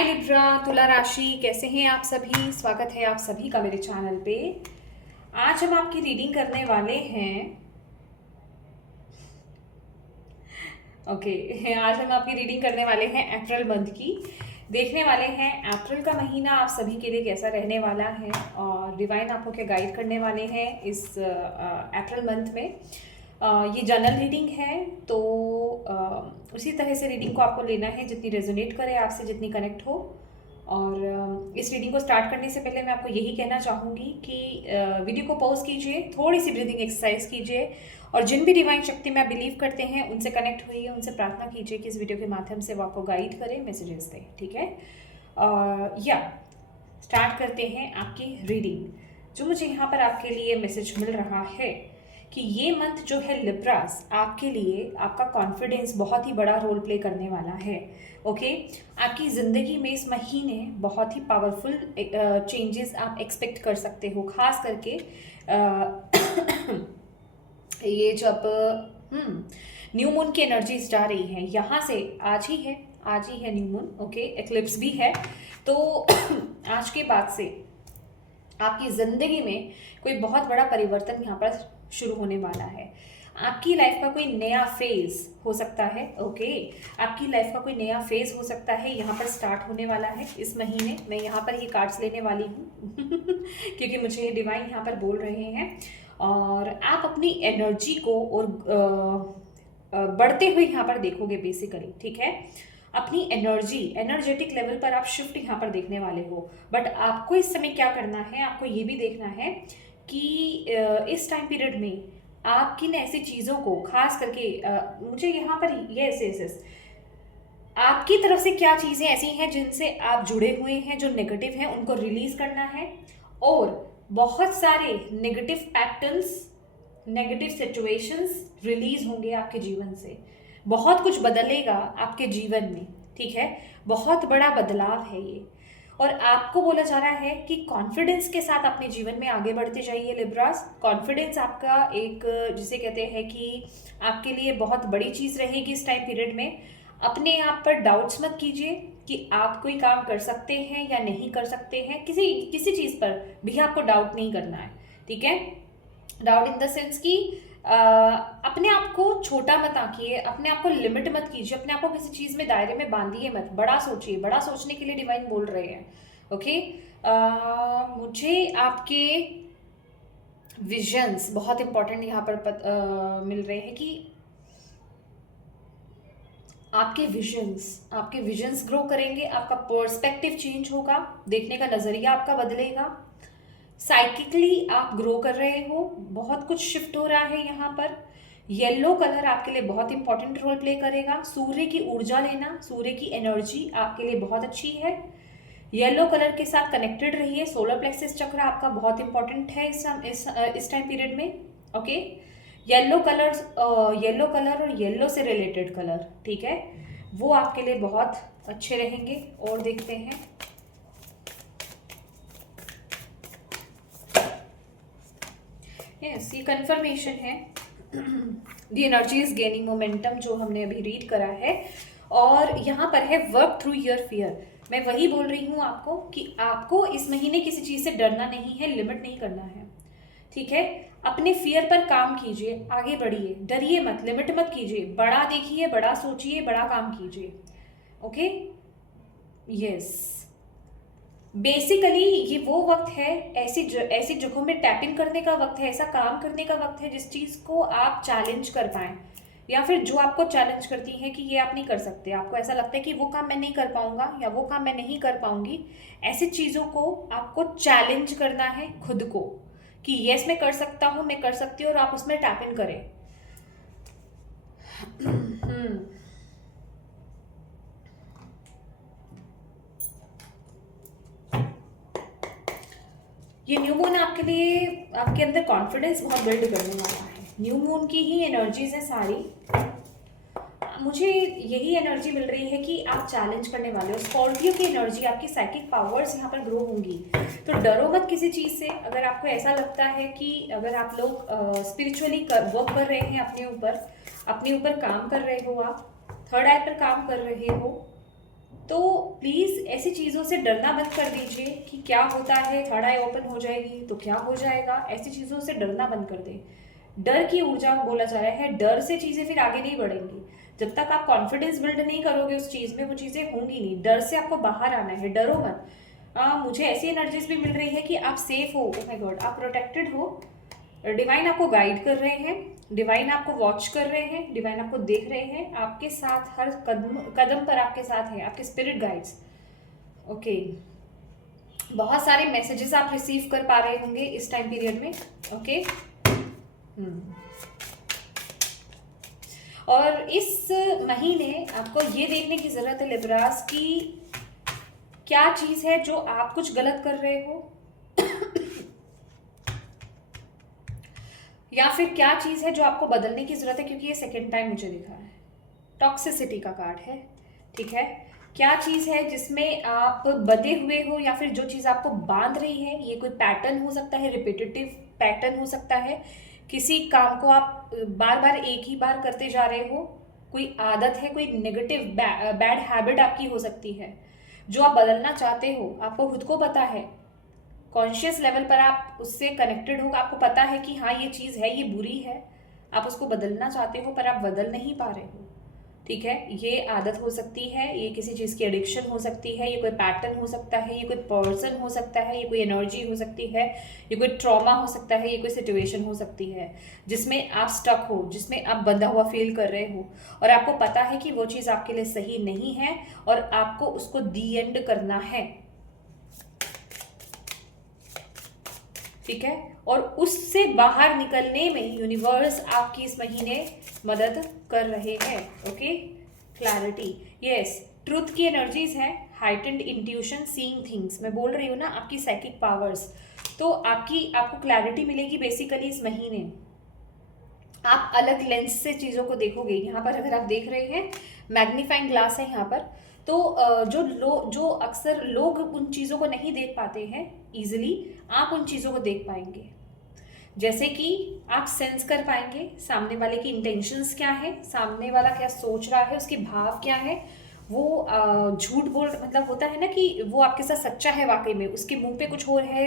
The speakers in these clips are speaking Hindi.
हाय लिब्रा, तुला राशि, कैसे हैं आप सभी। स्वागत है आप सभी का मेरे चैनल पे। आज हम आपकी रीडिंग करने वाले हैं। आज हम आपकी रीडिंग करने वाले हैं अप्रैल मंथ की। देखने वाले हैं अप्रैल का महीना आप सभी के लिए कैसा रहने वाला है और डिवाइन आपको क्या गाइड करने वाले हैं इस अप्रैल मंथ में। ये जनरल रीडिंग है, तो उसी तरह से रीडिंग को आपको लेना है जितनी रेजोनेट करे आपसे, जितनी कनेक्ट हो। और इस रीडिंग को स्टार्ट करने से पहले मैं आपको यही कहना चाहूँगी कि वीडियो को पॉज कीजिए, थोड़ी सी ब्रीदिंग एक्सरसाइज कीजिए और जिन भी डिवाइन शक्ति में आप बिलीव करते हैं उनसे कनेक्ट होइए, उनसे प्रार्थना कीजिए कि इस वीडियो के माध्यम से वो आपको गाइड करें, मैसेजेस दें। ठीक है, या स्टार्ट करते हैं आपकी रीडिंग। जो मुझे यहाँ पर आपके लिए मैसेज मिल रहा है कि ये मंथ जो है लिब्रास, आपके लिए आपका कॉन्फिडेंस बहुत ही बड़ा रोल प्ले करने वाला है। ओके, आपकी ज़िंदगी में इस महीने बहुत ही पावरफुल चेंजेस आप एक्सपेक्ट कर सकते हो, खास करके ये जब न्यू मून की एनर्जीज जा रही हैं यहाँ से। आज ही है न्यू मून। ओके, एक्लिप्स भी है, तो आज के बाद से आपकी ज़िंदगी में कोई बहुत बड़ा परिवर्तन यहाँ पर शुरू होने वाला है। आपकी लाइफ का कोई नया फेज हो सकता है। ओके, आपकी लाइफ का कोई नया फेज हो सकता है, यहाँ पर स्टार्ट होने वाला है इस महीने। मैं यहाँ पर ही कार्ड्स लेने वाली हूँ क्योंकि मुझे डिवाइन यहाँ पर बोल रहे हैं। और आप अपनी एनर्जी को और बढ़ते हुए यहाँ पर देखोगे बेसिकली। ठीक है, अपनी एनर्जेटिक लेवल पर आप शिफ्ट यहाँ पर देखने वाले हो। बट आपको इस समय क्या करना है, आपको ये भी देखना है कि इस टाइम पीरियड में आप किन ऐसी चीज़ों को, खास करके मुझे यहाँ पर यस आपकी तरफ से क्या चीज़ें ऐसी हैं जिनसे आप जुड़े हुए हैं, जो नेगेटिव हैं, उनको रिलीज करना है। और बहुत सारे negative patterns, negative situations release होंगे आपके जीवन से। बहुत कुछ बदलेगा आपके जीवन में। ठीक है, बहुत बड़ा बदलाव है ये। और आपको बोला जा रहा है कि कॉन्फिडेंस के साथ अपने जीवन में आगे बढ़ते जाइए लिब्रास। कॉन्फिडेंस आपका एक, जिसे कहते हैं कि आपके लिए बहुत बड़ी चीज़ रहेगी इस टाइम पीरियड में। अपने आप पर डाउट्स मत कीजिए कि आप कोई काम कर सकते हैं या नहीं कर सकते हैं। किसी चीज़ पर भी आपको डाउट नहीं करना है। ठीक है, डाउट इन द सेंस कि अपने आप को छोटा मत आंकिए, अपने आप को लिमिट मत कीजिए, अपने आप को किसी चीज़ में दायरे में बांधिए मत। बड़ा सोचिए, बड़ा सोचने के लिए डिवाइन बोल रहे हैं। ओके, मुझे आपके विजन्स बहुत इंपॉर्टेंट यहाँ पर मिल रहे हैं कि आपके विजन्स ग्रो करेंगे, आपका पर्सपेक्टिव चेंज होगा, देखने का नज़रिया आपका बदलेगा। साइकिकली आप ग्रो कर रहे हो, बहुत कुछ शिफ्ट हो रहा है यहाँ पर। येलो कलर आपके लिए बहुत इंपॉर्टेंट रोल प्ले करेगा। सूर्य की ऊर्जा लेना, सूर्य की एनर्जी आपके लिए बहुत अच्छी है। येलो कलर के साथ कनेक्टेड रहिए। सोलर प्लेक्सस चक्र आपका बहुत इंपॉर्टेंट है इस टाइम पीरियड में। ओके, येलो कलर और येलो से रिलेटेड कलर, ठीक है, वो आपके लिए बहुत अच्छे रहेंगे। और देखते हैं, यस, ये कंफर्मेशन है। The energy is gaining momentum, जो हमने अभी रीड करा है। और यहाँ पर है वर्क थ्रू योर फियर। मैं वही बोल रही हूँ आपको कि आपको इस महीने किसी चीज़ से डरना नहीं है, लिमिट नहीं करना है। ठीक है, अपने फियर पर काम कीजिए, आगे बढ़िए, डरिए मत, लिमिट मत कीजिए, बड़ा देखिए, बड़ा सोचिए, बड़ा काम कीजिए। ओके, यस, बेसिकली ये वो वक्त है, ऐसी जगहों में टैपिंग करने का वक्त है, ऐसा काम करने का वक्त है जिस चीज़ को आप चैलेंज कर पाएँ, या फिर जो आपको चैलेंज करती है कि ये आप नहीं कर सकते, आपको ऐसा लगता है कि वो काम मैं नहीं कर पाऊंगा या वो काम मैं नहीं कर पाऊंगी। ऐसी चीज़ों को आपको चैलेंज करना है खुद को कि यस मैं कर सकता हूँ, मैं कर सकती हूँ, और आप उसमें टैप इन करें। ये न्यू मून आपके लिए, आपके अंदर कॉन्फिडेंस बहुत बिल्ड करने वाला है। न्यू मून की ही एनर्जीज है सारी। मुझे यही एनर्जी मिल रही है कि आप चैलेंज करने वाले हो। स्कॉर्पियो की एनर्जी, आपकी साइकिक पावर्स यहाँ पर ग्रो होंगी। तो डरो मत किसी चीज़ से। अगर आपको ऐसा लगता है कि अगर आप लोग स्पिरिचुअली वर्क कर रहे हैं, अपने ऊपर काम कर रहे हो, आप थर्ड आई पर काम कर रहे हो, तो प्लीज़ ऐसी चीज़ों से डरना बंद कर दीजिए कि क्या होता है, थर्ड आई ओपन हो जाएगी तो क्या हो जाएगा, ऐसी चीज़ों से डरना बंद कर दें। डर की ऊर्जा बोला जा रहा है, डर से चीज़ें फिर आगे नहीं बढ़ेंगी। जब तक आप कॉन्फिडेंस बिल्ड नहीं करोगे उस चीज़ में, वो चीज़ें होंगी नहीं। डर से आपको बाहर आना है, डरो मत। मुझे ऐसी एनर्जीज भी मिल रही है कि आप सेफ हो, ओह माय गॉड, आप प्रोटेक्टेड हो। डिवाइन आपको गाइड कर रहे हैं, डिवाइन आपको वॉच कर रहे हैं, डिवाइन आपको देख रहे हैं, आपके साथ हर कदम कदम पर आपके साथ है, आपके स्पिरिट गाइड्स। ओके, बहुत सारे मैसेजेस आप रिसीव कर पा रहे होंगे इस टाइम पीरियड में। ओके, और इस महीने आपको ये देखने की जरूरत है लिब्रास की क्या चीज है जो आप कुछ गलत कर रहे हो या फिर क्या चीज है जो आपको बदलने की जरूरत है, क्योंकि ये सेकेंड टाइम मुझे दिखा है। टॉक्सिसिटी का कार्ड है, ठीक है। क्या चीज है जिसमें आप बंधे हुए हो या फिर जो चीज आपको बांध रही है, ये कोई पैटर्न हो सकता है, रिपीटेटिव पैटर्न हो सकता है, किसी काम को आप बार बार एक ही बार करते जा रहे हो, कोई आदत है, कोई नेगेटिव बैड हैबिट आपकी हो सकती है जो आप बदलना चाहते हो। आपको खुद को पता है, कॉन्शियस लेवल पर आप उससे कनेक्टेड हो, आपको पता है कि हाँ ये चीज़ है, ये बुरी है, आप उसको बदलना चाहते हो पर आप बदल नहीं पा रहे हो, ठीक है। ये आदत हो सकती है, ये किसी चीज़ की एडिक्शन हो सकती है, ये कोई पैटर्न हो सकता है, ये कोई पर्सन हो सकता है, ये कोई एनर्जी हो सकती है, ये कोई ट्रॉमा हो सकता है, ये कोई सिचुएशन हो सकती है जिसमें आप स्टक हो, जिसमें आप बंधा हुआ फील कर रहे हो और आपको पता है कि वो चीज़ आपके लिए सही नहीं है और आपको उसको दी एंड करना है, ठीक है। और उससे बाहर निकलने में यूनिवर्स आपकी इस महीने मदद कर रहे हैं। ओके, क्लैरिटी, यस, ट्रुथ की एनर्जीज है, हाइटेंड इंट्यूशन, सीइंग थिंग्स, मैं बोल रही हूँ ना, आपकी साइकिक पावर्स। तो आपको क्लैरिटी मिलेगी बेसिकली इस महीने। आप अलग लेंस से चीज़ों को देखोगे। यहाँ पर अगर आप देख रहे हैं मैग्नीफाइंग ग्लास है यहाँ पर, तो जो अक्सर लोग उन चीज़ों को नहीं देख पाते हैं इजीली, आप उन चीज़ों को देख पाएंगे। जैसे कि आप सेंस कर पाएंगे सामने वाले की इंटेंशंस क्या है, सामने वाला क्या सोच रहा है, उसके भाव क्या है। वो झूठ बोल, मतलब होता है ना कि वो आपके साथ सच्चा है वाकई में, उसके मुंह पे कुछ और है,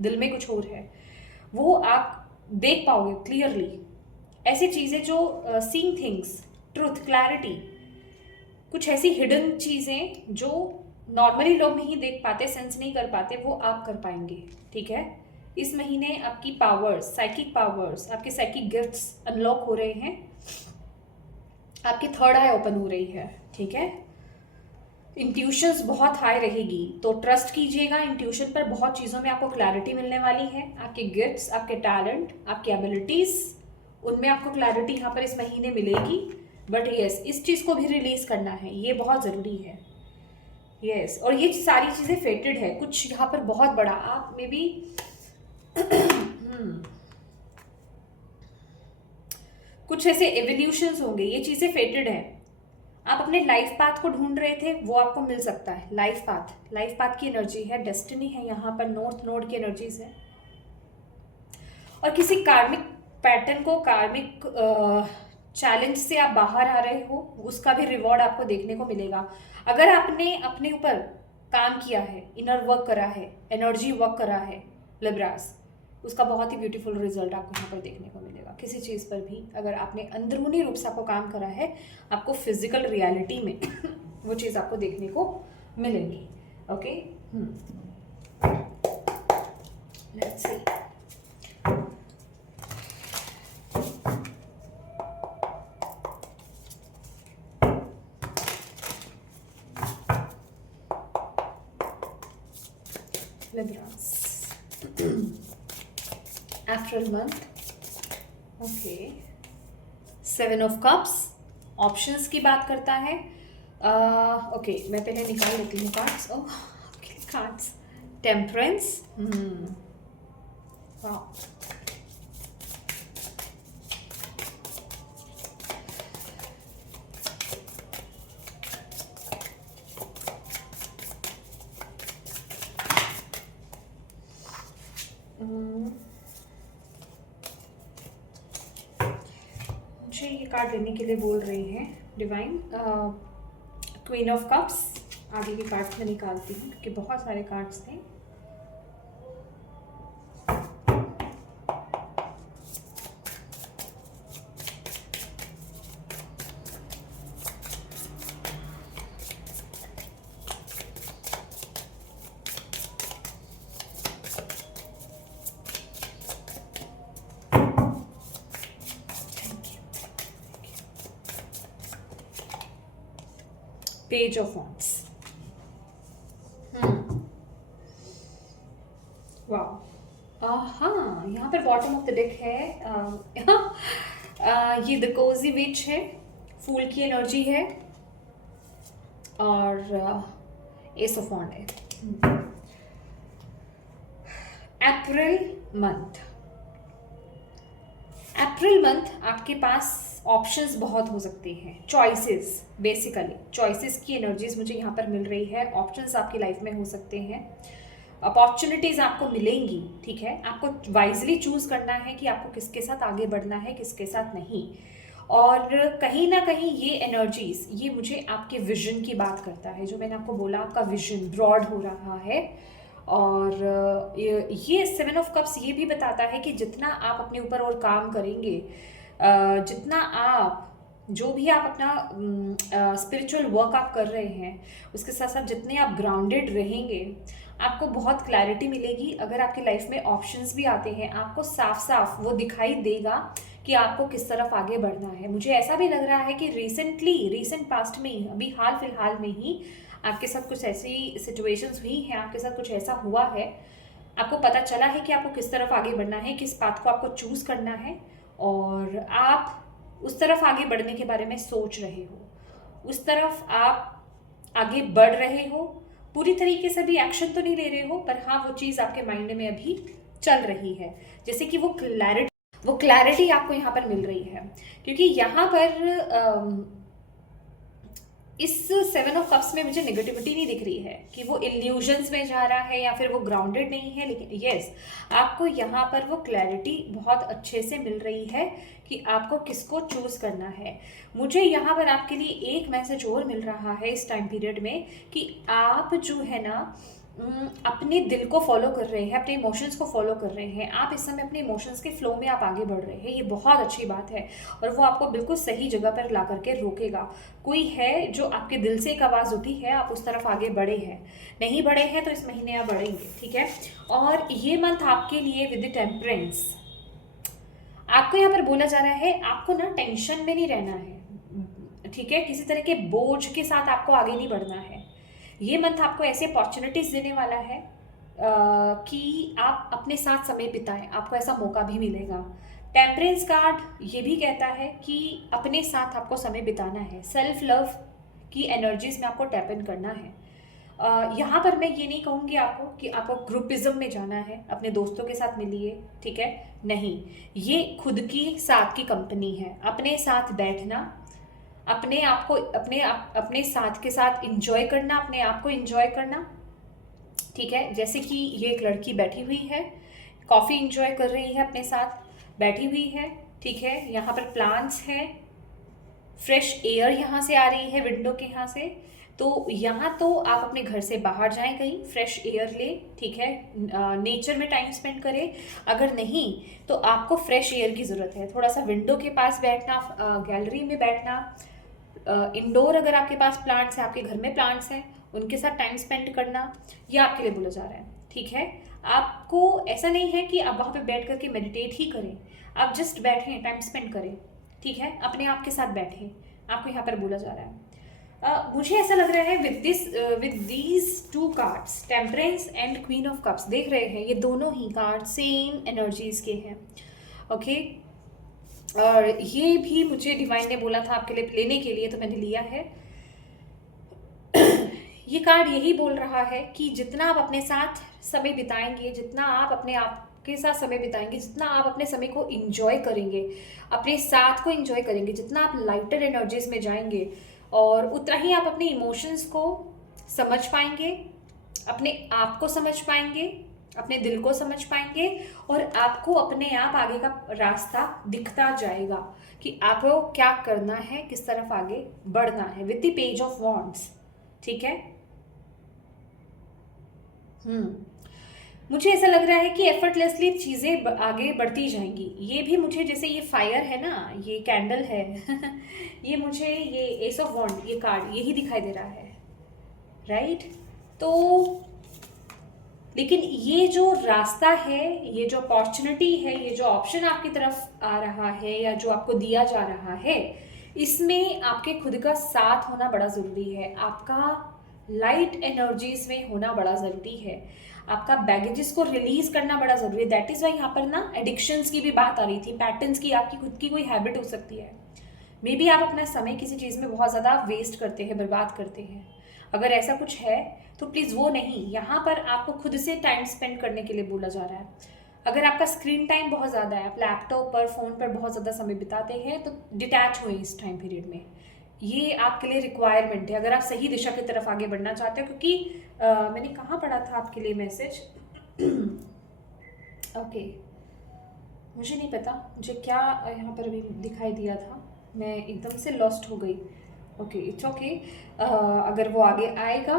दिल में कुछ और है, वो आप देख पाओगे क्लियरली। ऐसी चीज़ें जो सीइंग थिंग्स, ट्रूथ, क्लैरिटी, कुछ ऐसी हिडन चीज़ें जो नॉर्मली लोग नहीं देख पाते, सेंस नहीं कर पाते, वो आप कर पाएंगे, ठीक है। इस महीने आपकी पावर्स, साइकिक पावर्स, आपके साइकिक गिफ्ट्स अनलॉक हो रहे हैं, आपकी थर्ड आई ओपन हो रही है, ठीक है। इंट्यूशंस बहुत हाई रहेगी, तो ट्रस्ट कीजिएगा इंट्यूशन पर। बहुत चीज़ों में आपको क्लैरिटी मिलने वाली है, आपके गिफ्ट्स, आपके टैलेंट, आपकी एबिलिटीज़, उनमें आपको क्लैरिटी यहाँ पर इस महीने मिलेगी। बट यस, इस चीज़ को भी रिलीज करना है, ये बहुत ज़रूरी है। यस, और ये सारी चीज़ें फेटेड है, कुछ यहाँ पर बहुत बड़ा आप मे बी कुछ ऐसे एवोल्यूशंस होंगे, ये चीज़ें फेटेड है। आप अपने लाइफ पाथ को ढूंढ रहे थे, वो आपको मिल सकता है। लाइफ पाथ की एनर्जी है, डेस्टिनी है, यहाँ पर नॉर्थ नोड की एनर्जीज है। और किसी कार्मिक पैटर्न को, कार्मिक चैलेंज से आप बाहर आ रहे हो, उसका भी रिवॉर्ड आपको देखने को मिलेगा। अगर आपने अपने ऊपर काम किया है, इनर वर्क करा है, एनर्जी वर्क करा है लिब्रास, उसका बहुत ही ब्यूटीफुल रिजल्ट आपको यहाँ पर देखने को मिलेगा। किसी चीज़ पर भी अगर आपने अंदरूनी रूप से आपको काम करा है, आपको फिजिकल रियलिटी में वो चीज़ आपको देखने को मिलेगी। Okay, let's see. Libras April month, okay. 7 of cups options की बात करता है। ओके, मैं पहले निकाल लेती हूँ कार्ड्स। ओके, कार्ड्स, टेम्परेंस, वाह, मुझे ये कार्ड लेने के लिए बोल रही हैं डिवाइन। क्वीन ऑफ कप्स, आगे के कार्ड्स में निकालती हूँ क्योंकि बहुत सारे कार्ड्स थे। Page of wands. वाह, हाँ, यहाँ पर बॉटम ऑफ द डेक है। ये द कोजी विच है, फूल की एनर्जी है, और एस ऑफ वॉन्ड है। अप्रैल मंथ आपके पास ऑप्शंस बहुत हो सकते हैं, चॉइसेस, बेसिकली चॉइसेस की एनर्जीज मुझे यहाँ पर मिल रही है। ऑप्शंस आपकी लाइफ में हो सकते हैं, अपॉर्चुनिटीज़ आपको मिलेंगी, ठीक है। आपको वाइजली चूज़ करना है कि आपको किसके साथ आगे बढ़ना है, किसके साथ नहीं। और कहीं ना कहीं ये एनर्जीज, ये मुझे आपके विजन की बात करता है। जो मैंने आपको बोला, आपका विजन ब्रॉड हो रहा है। और ये 7 ऑफ कप्स ये भी बताता है कि जितना आप अपने ऊपर और काम करेंगे, जितना आप जो भी आप अपना स्पिरिचुअल वर्क आप कर रहे हैं, उसके साथ साथ जितने आप ग्राउंडेड रहेंगे, आपको बहुत क्लैरिटी मिलेगी। अगर आपकी लाइफ में ऑप्शंस भी आते हैं, आपको साफ साफ वो दिखाई देगा कि आपको किस तरफ आगे बढ़ना है। मुझे ऐसा भी लग रहा है कि रिसेंट पास्ट में ही, अभी हाल फिलहाल में ही आपके साथ कुछ ऐसी सिचुएशंस हुई हैं, आपके साथ कुछ ऐसा हुआ है, आपको पता चला है कि आपको किस तरफ आगे बढ़ना है, किस पाथ को आपको चूज़ करना है, और आप उस तरफ आगे बढ़ने के बारे में सोच रहे हो, उस तरफ आप आगे बढ़ रहे हो। पूरी तरीके से भी एक्शन तो नहीं ले रहे हो, पर हाँ, वो चीज़ आपके माइंड में अभी चल रही है। जैसे कि वो क्लैरिटी आपको यहाँ पर मिल रही है, क्योंकि यहाँ पर इस 7 ऑफ कप्स में मुझे नेगेटिविटी नहीं दिख रही है कि वो इल्यूजन्स में जा रहा है या फिर वो ग्राउंडेड नहीं है। लेकिन यस, आपको यहाँ पर वो क्लैरिटी बहुत अच्छे से मिल रही है कि आपको किसको चूज़ करना है। मुझे यहाँ पर आपके लिए एक मैसेज और मिल रहा है इस टाइम पीरियड में कि आप जो है ना, अपने दिल को फॉलो कर रहे हैं, अपने इमोशंस को फॉलो कर रहे हैं। आप इस समय अपने इमोशंस के फ्लो में आप आगे बढ़ रहे हैं, ये बहुत अच्छी बात है। और वो आपको बिल्कुल सही जगह पर ला करके रोकेगा। कोई है जो आपके दिल से एक आवाज़ उठी है, आप उस तरफ आगे बढ़े हैं, नहीं बढ़े हैं तो इस महीने आप बढ़ेंगे, ठीक है। और ये मंथ आपके लिए विद द टेम्परेंस, आपको यहाँ पर बोला जा रहा है आपको ना टेंशन में नहीं रहना है, ठीक है। किसी तरह के बोझ के साथ आपको आगे नहीं बढ़ना है। ये मंथ आपको ऐसे अपॉर्चुनिटीज़ देने वाला है कि आप अपने साथ समय बिताएं, आपको ऐसा मौका भी मिलेगा। टेम्परेंस कार्ड ये भी कहता है कि अपने साथ आपको समय बिताना है, सेल्फ लव की एनर्जीज में आपको टैप इन करना है। यहाँ पर मैं ये नहीं कहूँगी आपको कि आपको ग्रुपिज्म में जाना है, अपने दोस्तों के साथ मिलिए, ठीक है, नहीं। ये खुद की साथ की कंपनी है, अपने साथ बैठना, अपने आप को अपने साथ के साथ इंजॉय करना, अपने आप को इंजॉय करना, ठीक है। जैसे कि ये एक लड़की बैठी हुई है, कॉफ़ी इंजॉय कर रही है, अपने साथ बैठी हुई है, ठीक है। यहाँ पर प्लांट्स हैं, फ्रेश एयर यहाँ से आ रही है विंडो के यहाँ से। तो यहाँ तो आप अपने घर से बाहर जाएं, कहीं फ्रेश एयर ले, ठीक है, नेचर में टाइम स्पेंड करें। अगर नहीं तो आपको फ्रेश एयर की ज़रूरत है, थोड़ा सा विंडो के पास बैठना, गैलरी में बैठना, इंडोर अगर आपके पास प्लांट्स हैं, आपके घर में प्लांट्स हैं, उनके साथ टाइम स्पेंड करना, ये आपके लिए बोला जा रहा है, ठीक है। आपको ऐसा नहीं है कि आप वहाँ पे बैठ करके मेडिटेट ही करें, आप जस्ट बैठें, टाइम स्पेंड करें, ठीक है, अपने आप के साथ बैठें, आपको यहाँ पर बोला जा रहा है। मुझे ऐसा लग रहा है with these 2 cards, temperance and queen of cups, देख रहे हैं ये दोनों ही कार्ड सेम एनर्जीज के हैं, ओके। और ये भी मुझे डिवाइन ने बोला था आपके लिए लेने के लिए, तो मैंने लिया है। ये कार्ड यही बोल रहा है कि जितना आप अपने साथ समय बिताएंगे, जितना आप अपने आप के साथ समय बिताएंगे, जितना आप अपने समय को इंजॉय करेंगे, अपने साथ को इंजॉय करेंगे, जितना आप लाइटर एनर्जीज में जाएंगे, और उतना ही आप अपने इमोशंस को समझ पाएंगे, अपने आप को समझ पाएंगे, अपने दिल को समझ पाएंगे, और आपको अपने आप आगे का रास्ता दिखता जाएगा कि आपको क्या करना है, किस तरफ आगे बढ़ना है, with the page of wands, ठीक है। हम्म मुझे ऐसा लग रहा है कि एफर्टलेसली चीज़ें आगे बढ़ती जाएंगी। ये भी मुझे, जैसे ये फायर है ना, ये कैंडल है ये मुझे, ये एस ऑफ वॉन्ड, ये कार्ड यही दिखाई दे रहा है, राइट? तो लेकिन ये जो रास्ता है, ये जो अपॉर्चुनिटी है, ये जो ऑप्शन आपकी तरफ आ रहा है या जो आपको दिया जा रहा है, इसमें आपके खुद का साथ होना बड़ा ज़रूरी है। आपका लाइट एनर्जीज में होना बड़ा ज़रूरी है। आपका बैगेजेस को रिलीज करना बड़ा ज़रूरी है। दैट इज़ वाई यहाँ पर ना एडिक्शंस की भी बात आ रही थी, पैटर्न्स की। आपकी खुद की कोई हैबिट हो सकती है, मे बी आप अपना समय किसी चीज़ में बहुत ज़्यादा वेस्ट करते हैं, बर्बाद करते हैं। अगर ऐसा कुछ है तो प्लीज़ वो नहीं, यहाँ पर आपको खुद से टाइम स्पेंड करने के लिए बोला जा रहा है। अगर आपका स्क्रीन टाइम बहुत ज़्यादा है, आप लैपटॉप पर, फ़ोन पर बहुत ज़्यादा समय बिताते हैं, तो डिटैच हुए इस टाइम पीरियड में। ये आपके लिए रिक्वायरमेंट है अगर आप सही दिशा की तरफ आगे बढ़ना चाहते हो। क्योंकि मैंने कहाँ पढ़ा था आपके लिए मैसेज ओके, मुझे नहीं पता मुझे क्या यहाँ पर अभी दिखाई दिया था, मैं एकदम से लॉस्ट हो गई। ओके, इट्स ओके, अगर वो आगे आएगा।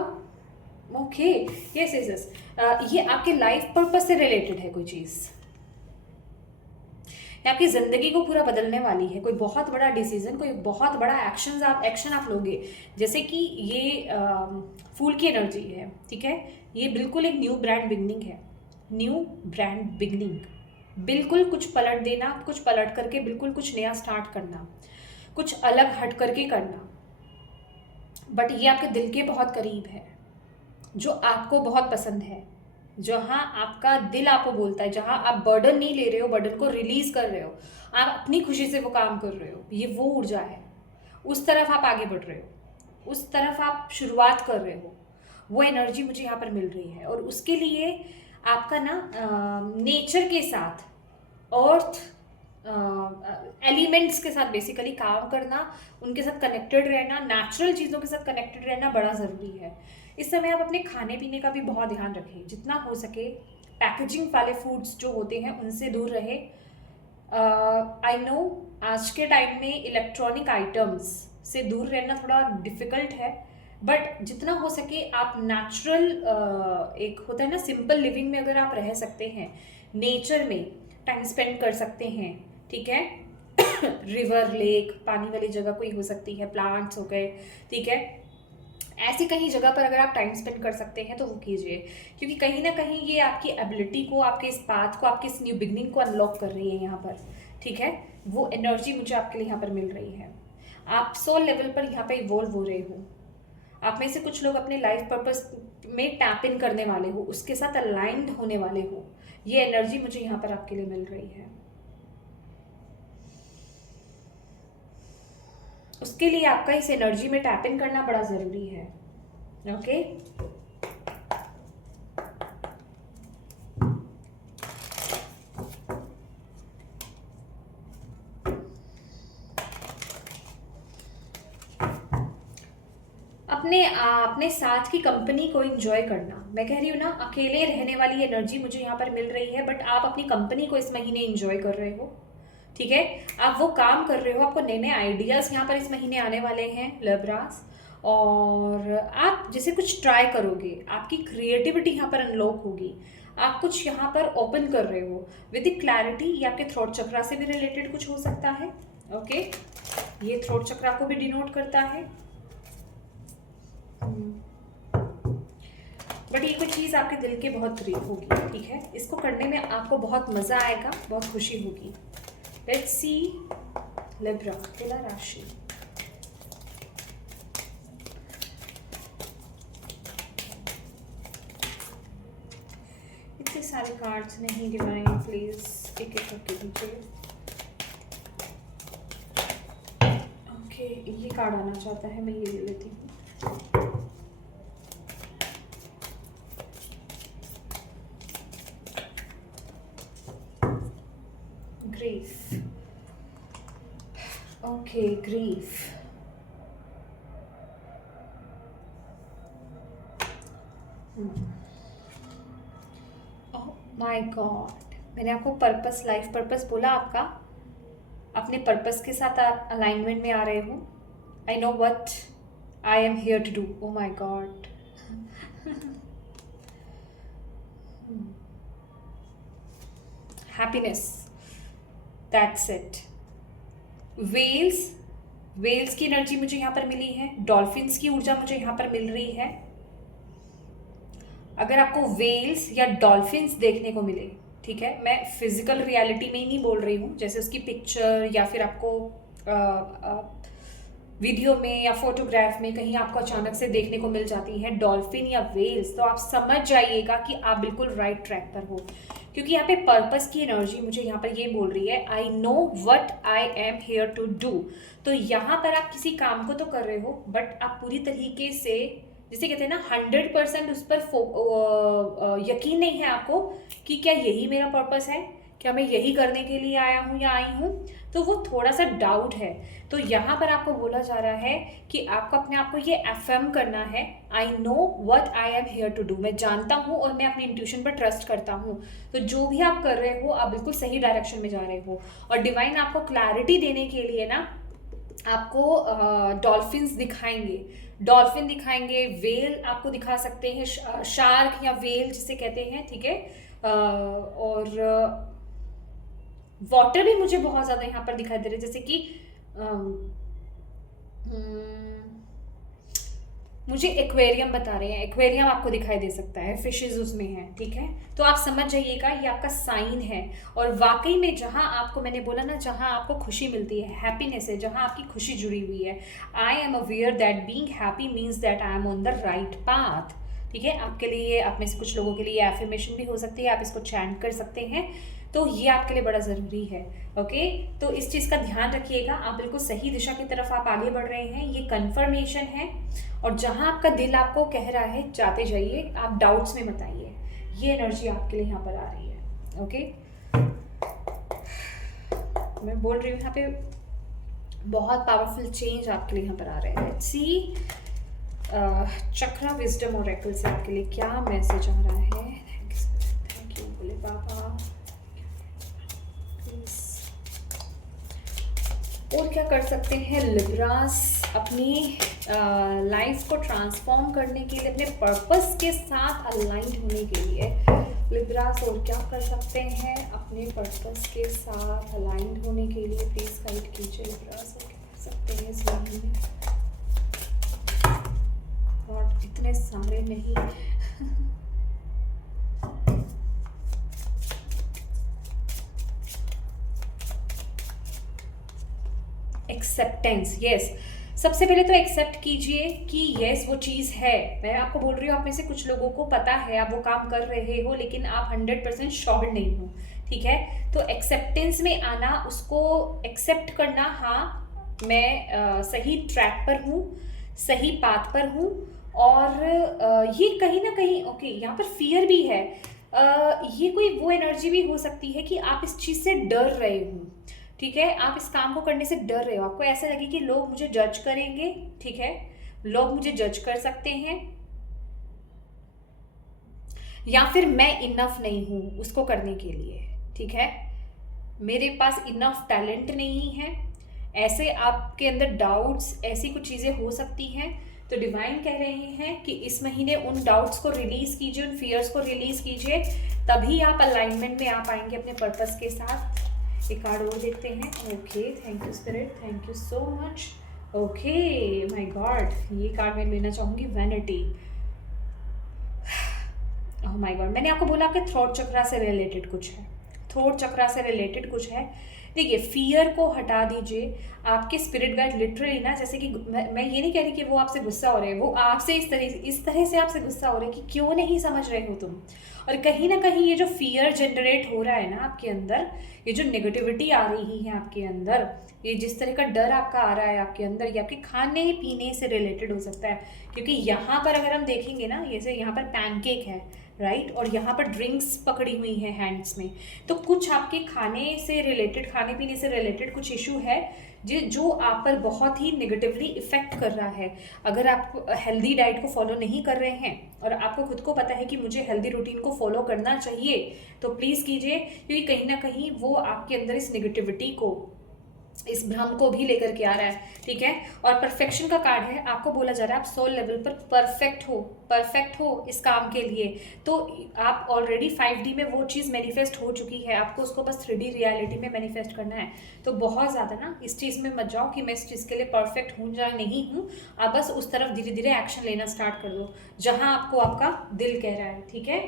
ओके, यस यस यस, ये आपके लाइफ पर्पस से रिलेटेड है कोई चीज़, ये आपकी ज़िंदगी को पूरा बदलने वाली है। कोई बहुत बड़ा डिसीजन, कोई बहुत बड़ा एक्शन आप लोगे। जैसे कि ये फूल की एनर्जी है, ठीक है? ये बिल्कुल एक न्यू ब्रांड बिगनिंग है, न्यू ब्रांड बिगनिंग। बिल्कुल कुछ पलट देना, कुछ पलट करके बिल्कुल कुछ नया स्टार्ट करना, कुछ अलग हट करके करना। बट ये आपके दिल के बहुत करीब है, जो आपको बहुत पसंद है, जहाँ आपका दिल आपको बोलता है, जहाँ आप बर्डन नहीं ले रहे हो, बर्डन को रिलीज कर रहे हो, आप अपनी खुशी से वो काम कर रहे हो, ये वो ऊर्जा है। उस तरफ आप आगे बढ़ रहे हो, उस तरफ आप शुरुआत कर रहे हो, वो एनर्जी मुझे यहाँ पर मिल रही है। और उसके लिए आपका ना नेचर के साथ, अर्थ एलिमेंट्स के साथ बेसिकली काम करना, उनके साथ कनेक्टेड रहना, नेचुरल चीज़ों के साथ कनेक्टेड रहना बड़ा ज़रूरी है। इस समय आप अपने खाने पीने का भी बहुत ध्यान रखें, जितना हो सके पैकेजिंग वाले फूड्स जो होते हैं उनसे दूर रहे। आई नो आज के टाइम में इलेक्ट्रॉनिक आइटम्स से दूर रहना थोड़ा डिफ़िकल्ट है, बट जितना हो सके आप नेचुरल, एक होता है ना सिंपल लिविंग में, अगर आप रह सकते हैं, नेचर में टाइम स्पेंड कर सकते हैं, ठीक है? रिवर, लेक, पानी वाली जगह कोई हो सकती है, प्लांट्स हो गए, ठीक है? ऐसी कहीं जगह पर अगर आप टाइम स्पेंड कर सकते हैं तो वो कीजिए। क्योंकि कहीं ना कहीं ये आपकी एबिलिटी को, आपके इस पाथ को, आपके इस न्यू बिगनिंग को अनलॉक कर रही है यहाँ पर, ठीक है? वो एनर्जी मुझे आपके लिए यहाँ पर मिल रही है। आप सोल लेवल पर यहाँ पे इवॉल्व हो रहे हो। आप में से कुछ लोग अपने लाइफ पर्पस में टैप इन करने वाले हो, उसके साथ अलाइंड होने वाले हो। ये एनर्जी मुझे यहाँ पर आपके लिए मिल रही है। उसके लिए आपका इस एनर्जी में टैप इन करना बड़ा ज़रूरी है। ओके, अपने साथ की कंपनी को एंजॉय करना। मैं कह रही हूँ ना, अकेले रहने वाली एनर्जी मुझे यहाँ पर मिल रही है, बट आप अपनी कंपनी को इस महीने एंजॉय कर रहे हो, ठीक है? आप वो काम कर रहे हो, आपको नए नए आइडियाज़ यहाँ पर इस महीने आने वाले हैं लिब्रास। और आप जैसे कुछ ट्राई करोगे, आपकी क्रिएटिविटी यहाँ पर अनलॉक होगी, आप कुछ यहाँ पर ओपन कर रहे हो विद क्लैरिटी। ये आपके थ्रोट चक्रा से भी रिलेटेड कुछ हो सकता है, ओके? ये थ्रोट चक्रा को भी डिनोट करता है। बट ये कोई चीज़ आपके दिल के बहुत करीब होगी, ठीक है? इसको करने में आपको बहुत मज़ा आएगा, बहुत खुशी होगी। लेट्स सी लिब्रा, तुला राशि। इतने सारे कार्ड्स नहीं, डिवाइन प्लीज एक एक करके दीजिए। ओके, ये कार्ड आना चाहता है, मैं ये ले लेती हूँ। Grief, okay, grief. Oh my God, मैंने आपको पर्पस, लाइफ पर्पस बोला आपका। अपने पर्पस के साथ आप अलाइनमेंट में आ रहे हो। I know what I am here to do. Oh my god, happiness, that's it. Whales, whales की एनर्जी मुझे यहाँ पर मिली है, डॉल्फिन्स की ऊर्जा मुझे यहाँ पर मिल रही है। अगर आपको वेल्स या डॉल्फिन्स देखने को मिले, ठीक है, मैं फिजिकल रियलिटी में ही नहीं बोल रही हूँ, जैसे उसकी पिक्चर या फिर आपको वीडियो में या फोटोग्राफ में कहीं आपको अचानक से देखने को मिल जाती है डॉल्फिन या वेल्स, तो आप समझ जाइएगा कि आप बिल्कुल राइट ट्रैक पर हो, क्योंकि यहाँ पे पर्पस की एनर्जी मुझे यहाँ पर ये बोल रही है, I know what I am here to do. तो यहाँ पर आप किसी काम को तो कर रहे हो, बट आप पूरी तरीके से, जिसे कहते हैं ना 100% उस पर यकीन नहीं है आपको कि क्या यही मेरा पर्पस है, क्या मैं यही करने के लिए आया हूँ या आई हूँ, तो वो थोड़ा सा डाउट है। तो यहाँ पर आपको बोला जा रहा है कि आपको अपने आप को ये अफर्म करना है, I know what I am here to do, मैं जानता हूँ और मैं अपनी इंट्यूशन पर ट्रस्ट करता हूँ। तो जो भी आप कर रहे हो आप बिल्कुल सही डायरेक्शन में जा रहे हो। और डिवाइन आपको क्लैरिटी देने के लिए ना आपको डॉल्फिन्स दिखाएंगे, डॉल्फिन दिखाएंगे, वेल आपको दिखा सकते हैं, शार्क या वेल जिसे कहते हैं, ठीक है। और वाटर भी मुझे बहुत ज़्यादा यहाँ पर दिखाई दे रहे हैं, जैसे कि मुझे एक्वेरियम बता रहे हैं, एक्वेरियम आपको दिखाई दे सकता है, फिशेस उसमें हैं, ठीक है। तो आप समझ जाइएगा ये आपका साइन है। और वाकई में जहाँ आपको, मैंने बोला ना, जहाँ आपको खुशी मिलती है, हैप्पीनेस है, जहाँ आपकी खुशी जुड़ी हुई है, I am aware that being happy means that I am on the right path, ठीक है। आपके लिए, आप में से कुछ लोगों के लिए एफर्मेशन भी हो सकती है, आप इसको चैंट कर सकते हैं, तो ये आपके लिए बड़ा ज़रूरी है। ओके, तो इस चीज़ का ध्यान रखिएगा, आप बिल्कुल सही दिशा की तरफ आप आगे बढ़ रहे हैं, ये कंफर्मेशन है। और जहाँ आपका दिल आपको कह रहा है जाते जाइए, आप डाउट्स में मत आइए, ये एनर्जी आपके लिए यहाँ पर आ रही है। ओके, मैं बोल रही हूँ यहाँ पे बहुत पावरफुल चेंज आपके लिए यहाँ पर आ रहे हैं। Let's see chakra wisdom oracle से आपके लिए क्या मैसेज आ रहा है। थैंक यू बोले बाबा। और क्या कर सकते हैं लिब्रास अपनी लाइफ को ट्रांसफॉर्म करने के लिए, अपने पर्पस के साथ अलाइंड होने के लिए लिब्रास और क्या कर सकते हैं अपने पर्पस के साथ अलाइंड होने के लिए? प्लीज गाइड कीजिए लिब्रास, और क्या कर सकते हैं इस लाइन में? और इतने सारे नहीं एक्सेप्टेंस, यस। सबसे पहले तो एक्सेप्ट कीजिए कि यस वो चीज़ है। मैं आपको बोल रही हूँ, आप में से कुछ लोगों को पता है आप वो काम कर रहे हो, लेकिन आप 100% श्योर नहीं हो, ठीक है। तो एक्सेप्टेंस में आना, उसको एक्सेप्ट करना, हाँ मैं सही ट्रैक पर हूँ, सही पाथ पर हूँ। और ये कहीं ना कहीं, ओके, यहाँ पर फियर भी है। ये कोई वो एनर्जी भी हो सकती है कि आप इस चीज़ से डर रहे हो, ठीक है। आप इस काम को करने से डर रहे हो, आपको ऐसा लगे कि लोग मुझे जज करेंगे, ठीक है, लोग मुझे जज कर सकते हैं, या फिर मैं इनफ नहीं हूं उसको करने के लिए, ठीक है, मेरे पास इनफ टैलेंट नहीं है। ऐसे आपके अंदर डाउट्स, ऐसी कुछ चीज़ें हो सकती हैं। तो डिवाइन कह रहे हैं कि इस महीने उन डाउट्स को रिलीज कीजिए, उन फियर्स को रिलीज कीजिए, तभी आप अलाइनमेंट में आ पाएंगे अपने पर्पस के साथ। एक कार्ड और देखते हैं। Okay, thank you spirit, thank you so much. Okay my God, ये कार्ड मैं लेना चाहूँगी, वैनिटी। ओह माय गॉड, मैंने आपको बोला आपके थ्रोट चक्रा से रिलेटेड कुछ है, थ्रोट चक्रा से रिलेटेड कुछ है। देखिए, फियर को हटा दीजिए। आपके स्पिरिट गाइड लिटरली ना, जैसे कि मैं ये नहीं कह रही कि वो आपसे गुस्सा हो रहे हैं, वो आपसे इस तरह से आपसे गुस्सा हो रहे हैं कि क्यों नहीं समझ रहे हो तुम। और कहीं ना कहीं ये जो फियर जनरेट हो रहा है ना आपके अंदर, ये जो नेगेटिविटी आ रही है आपके अंदर, ये जिस तरह का डर आपका आ रहा है आपके अंदर, ये आपके खाने पीने से रिलेटेड हो सकता है। क्योंकि यहाँ पर अगर हम देखेंगे ना, जैसे यहाँ पर पैनकेक है, राइट, और यहाँ पर ड्रिंक्स पकड़ी हुई हैं हैंड्स में, तो कुछ आपके खाने से रिलेटेड, खाने पीने से रिलेटेड कुछ इशू है जो आप पर बहुत ही नेगेटिवली इफेक्ट कर रहा है। अगर आप हेल्दी डाइट को फॉलो नहीं कर रहे हैं और आपको खुद को पता है कि मुझे हेल्दी रूटीन को फॉलो करना चाहिए, तो प्लीज़ कीजिए, क्योंकि कहीं ना कहीं वो आपके अंदर इस नेगेटिविटी को इस भ्रम को भी लेकर के आ रहा है, ठीक है। और परफेक्शन का कार्ड है, आपको बोला जा रहा है आप सोल लेवल पर परफेक्ट हो इस काम के लिए। तो आप ऑलरेडी 5D में वो चीज़ मैनिफेस्ट हो चुकी है, आपको उसको बस 3D रियलिटी में मैनिफेस्ट करना है। तो बहुत ज़्यादा ना इस चीज़ में मत जाओ कि मैं इस चीज़ के लिए परफेक्ट हूँ या नहीं हूँ। आप बस उस तरफ धीरे धीरे एक्शन लेना स्टार्ट कर दो जहाँ आपको आपका दिल कह रहा है, ठीक है।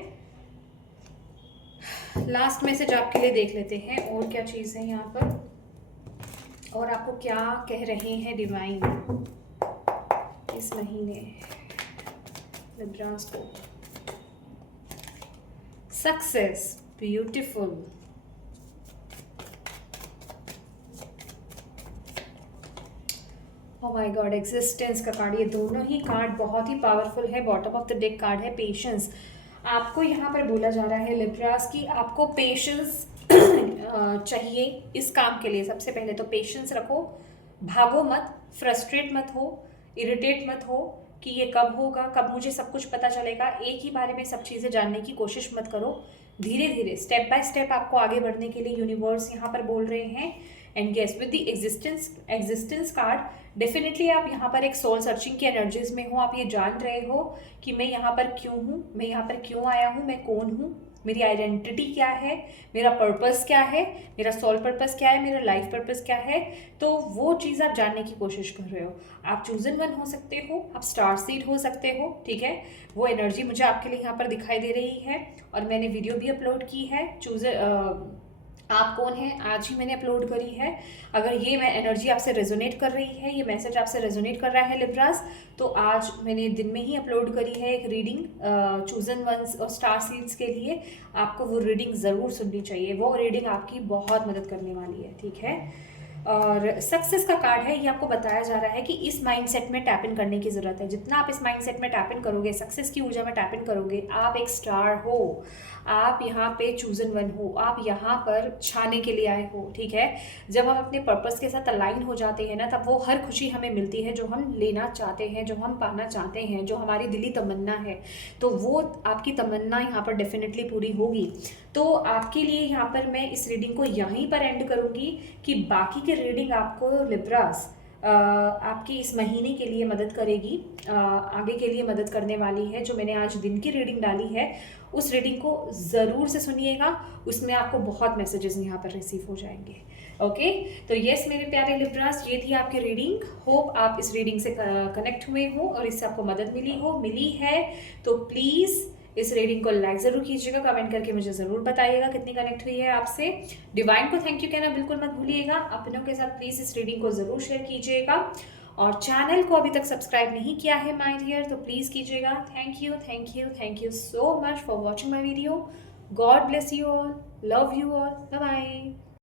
लास्ट मैसेज आपके लिए देख लेते हैं और क्या चीज़ है यहाँ पर, और आपको क्या कह रहे हैं डिवाइन इस महीने लिब्रास को। Success, beautiful, O my God, existence का कार्ड। ये दोनों ही कार्ड बहुत ही पावरफुल है। Bottom of the deck card है पेशेंस। आपको यहाँ पर बोला जा रहा है लिब्रास कि आपको पेशेंस चाहिए इस काम के लिए। सबसे पहले तो पेशेंस रखो, भागो मत, फ्रस्ट्रेट मत हो, इरिटेट मत हो कि ये कब होगा, कब मुझे सब कुछ पता चलेगा। एक ही बारे में सब चीज़ें जानने की कोशिश मत करो। धीरे धीरे स्टेप बाय स्टेप आपको आगे बढ़ने के लिए यूनिवर्स यहाँ पर बोल रहे हैं। And yes, with the existence card definitely आप यहाँ पर एक सोल सर्चिंग की एनर्जीज में हो। आप ये जान रहे हो कि मैं यहाँ पर क्यों हूँ, मैं यहाँ पर क्यों आया हूँ, मैं कौन हूँ, मेरी आइडेंटिटी क्या है, मेरा पर्पस क्या है, मेरा सोल पर्पस क्या है, मेरा लाइफ पर्पस क्या है। तो वो चीज़ आप जानने की कोशिश कर रहे हो। आप चूजन वन हो सकते हो, आप स्टार सीड हो सकते हो, ठीक है। वो एनर्जी मुझे आपके लिए यहाँ पर दिखाई दे रही है और मैंने वीडियो भी अपलोड की है। आप कौन है आज ही मैंने अपलोड करी है। अगर ये मैं एनर्जी आपसे रेजोनेट कर रही है, ये मैसेज आपसे रेजोनेट कर रहा है लिब्रास, तो आज मैंने दिन में ही अपलोड करी है एक रीडिंग चूजन वंस और स्टार सीड्स के लिए। आपको वो रीडिंग ज़रूर सुननी चाहिए, वो रीडिंग आपकी बहुत मदद करने वाली है, ठीक है। और सक्सेस का कार्ड है, ये आपको बताया जा रहा है कि इस माइंडसेट में टैप इन करने की ज़रूरत है। जितना आप इस माइंडसेट में टैप इन करोगे, सक्सेस की ऊर्जा में टैप इन करोगे, आप एक स्टार हो, आप यहाँ पे चूजन वन हो, आप यहाँ पर छाने के लिए आए हो, ठीक है। जब हम अपने पर्पस के साथ अलाइन हो जाते हैं ना, तब वो हर खुशी हमें मिलती है जो हम लेना चाहते हैं, जो हम पाना चाहते हैं, जो हमारी दिली तमन्ना है। तो वो आपकी तमन्ना यहाँ पर डेफिनेटली पूरी होगी। तो आपके लिए यहाँ पर मैं इस रीडिंग को यहीं पर एंड करूँगी कि बाकी के रीडिंग आपको लिब्रास आपकी इस महीने के लिए मदद करेगी, आगे के लिए मदद करने वाली है। जो मैंने आज दिन की रीडिंग डाली है उस रीडिंग को ज़रूर से सुनिएगा, उसमें आपको बहुत मैसेजेस यहाँ पर रिसीव हो जाएंगे। ओके, तो यस मेरे प्यारे लिब्रास, ये थी आपकी रीडिंग। होप आप इस रीडिंग से कनेक्ट हुए हो और इससे आपको मदद मिली है। तो प्लीज़ इस रीडिंग को लाइक ज़रूर कीजिएगा, कमेंट करके मुझे ज़रूर बताइएगा कितनी कनेक्ट हुई है आपसे। डिवाइन को थैंक यू कहना बिल्कुल मत भूलिएगा। अपनों के साथ प्लीज़ इस रीडिंग को ज़रूर शेयर कीजिएगा और चैनल को अभी तक सब्सक्राइब नहीं किया है माय डियर, तो प्लीज़ कीजिएगा। Thank you so much for watching my video. God bless you all, love you all, bye bye.